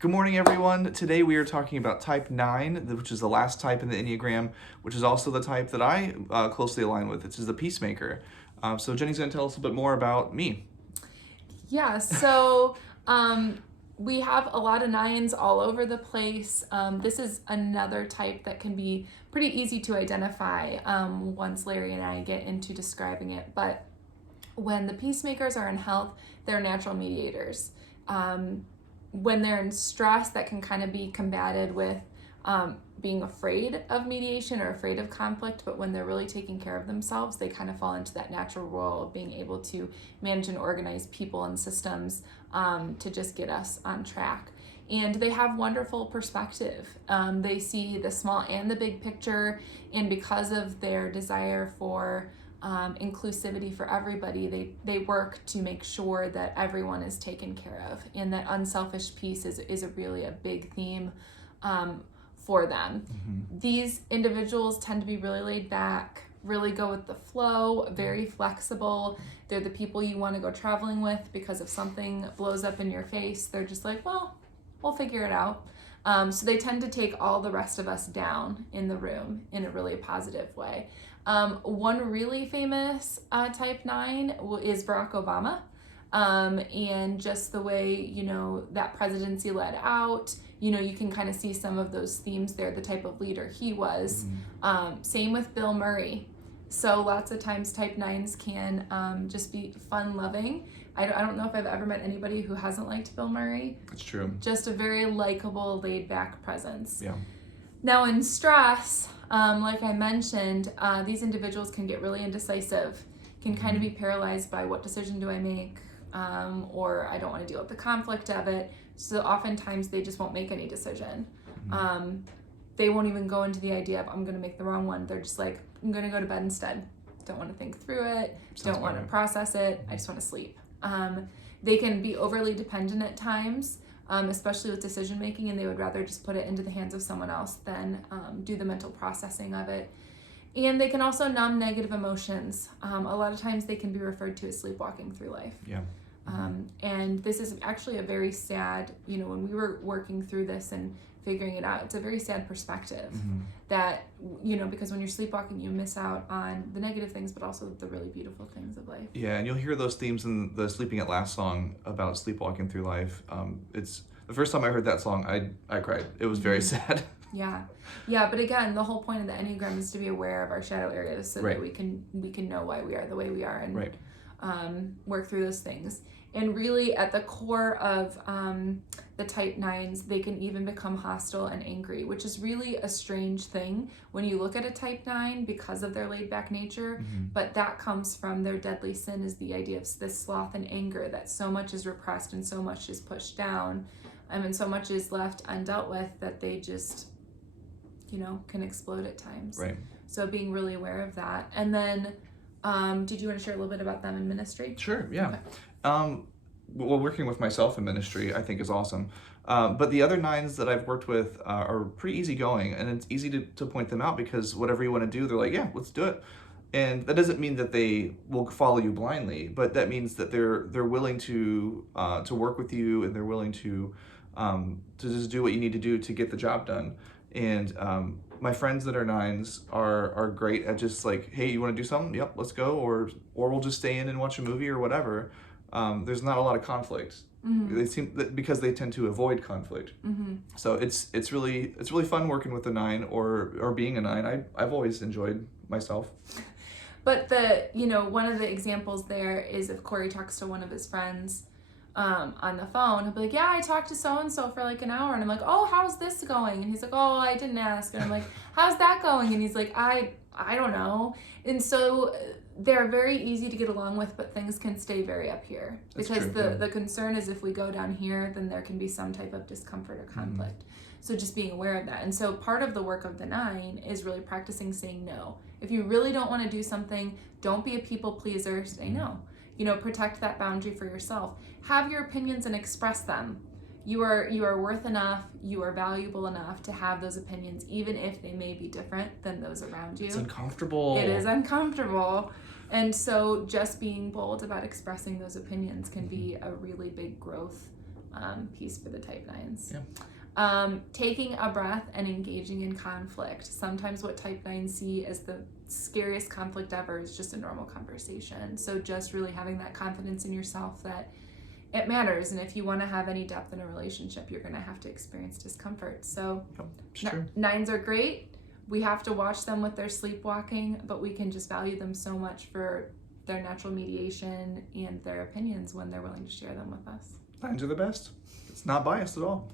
Good morning, everyone. Today we are talking about type 9, which is the last type in the Enneagram, which is also the type that I closely align with. This is the Peacemaker. So Jenny's going to tell us a bit more about me. Yeah, so we have a lot of nines all over the place. This is another type that can be pretty easy to identify once Larry and I get into describing it. But when the peacemakers are in health, they're natural mediators. When they're in stress, that can kind of be combated with being afraid of mediation or afraid of conflict, but when they're really taking care of themselves, they kind of fall into that natural role of being able to manage and organize people and systems to just get us on track. And they have wonderful perspective. They see the small and the big picture, and because of their desire for inclusivity for everybody, they work to make sure that everyone is taken care of, and that unselfish piece is really a big theme for them. Mm-hmm. These individuals tend to be really laid back, really go with the flow, very flexible. They're the people you want to go traveling with because if something blows up in your face, they're just like, well, we'll figure it out. So they tend to take all the rest of us down in the room in a really positive way. One really famous type 9 is Barack Obama. And just the way, that presidency led out, you can kind of see some of those themes there, the type of leader he was. Mm-hmm. Same with Bill Murray. So lots of times type 9s can just be fun-loving. I don't know if I've ever met anybody who hasn't liked Bill Murray. That's true. Just a very likable, laid-back presence. Yeah. Now in stress, like I mentioned, these individuals can get really indecisive, can kind of be paralyzed by what decision do I make, or I don't want to deal with the conflict of it. So oftentimes they just won't make any decision. Mm-hmm. They won't even go into the idea of I'm going to make the wrong one. They're just like, I'm going to go to bed instead. Don't want to think through it. Don't want to process it. I just want to sleep. They can be overly dependent at times, especially with decision making, and they would rather just put it into the hands of someone else than do the mental processing of it. And they can also numb negative emotions. A lot of times they can be referred to as sleepwalking through life. Yeah. And this is actually a very sad, when we were working through this and figuring it out, it's a very sad perspective. Mm-hmm. That, because when you're sleepwalking, you miss out on the negative things, but also the really beautiful things of life. Yeah, and you'll hear those themes in the Sleeping at Last song about sleepwalking through life. It's the first time I heard that song, I cried. It was very sad. Yeah, but again, the whole point of the Enneagram is to be aware of our shadow areas so that we can know why we are the way we are and work through those things. And really, at the core of the type 9s, they can even become hostile and angry, which is really a strange thing when you look at a type 9 because of their laid-back nature. Mm-hmm. But that comes from their deadly sin, is the idea of this sloth and anger, that so much is repressed and so much is pushed down, and so much is left undealt with that they just, can explode at times. Right. So being really aware of that. And then, did you want to share a little bit about them in ministry? Sure, yeah. Okay. Well, working with myself in ministry, I think, is awesome. But the other 9s that I've worked with are pretty easygoing, and it's easy to point them out because whatever you want to do, they're like, yeah, let's do it. And that doesn't mean that they will follow you blindly, but that means that they're willing to work with you, and they're willing to just do what you need to do to get the job done. And my friends that are 9s are great at just like, hey, you want to do something? Yep, let's go. Or we'll just stay in and watch a movie or whatever. There's not a lot of conflict. Mm-hmm. They seem because they tend to avoid conflict. Mm-hmm. So it's really fun working with a 9 or being a 9. I've always enjoyed myself. But one of the examples there is if Cory talks to one of his friends on the phone, he'll be like, yeah, I talked to so-and-so for like an hour, and I'm like, oh, how's this going? And he's like, oh, I didn't ask. And I'm like, how's that going? And he's like, I don't know. And so they're very easy to get along with, but things can stay very up here. That's because true, the concern is if we go down here, then there can be some type of discomfort or conflict. Mm-hmm. So just being aware of that. And so part of the work of the 9 is really practicing saying no. If you really don't want to do something, don't be a people pleaser, say no. Protect that boundary for yourself. Have your opinions and express them. You are worth enough, you are valuable enough to have those opinions, even if they may be different than those around you. It's uncomfortable. It is uncomfortable. And so just being bold about expressing those opinions can be a really big growth piece for the type 9s. Yeah. Taking a breath and engaging in conflict. Sometimes what type 9s see as the scariest conflict ever is just a normal conversation. So just really having that confidence in yourself that it matters, and if you want to have any depth in a relationship, you're going to have to experience discomfort. So True. 9s are great. We have to watch them with their sleepwalking, but we can just value them so much for their natural mediation and their opinions when they're willing to share them with us. 9s are the best. It's not biased at all.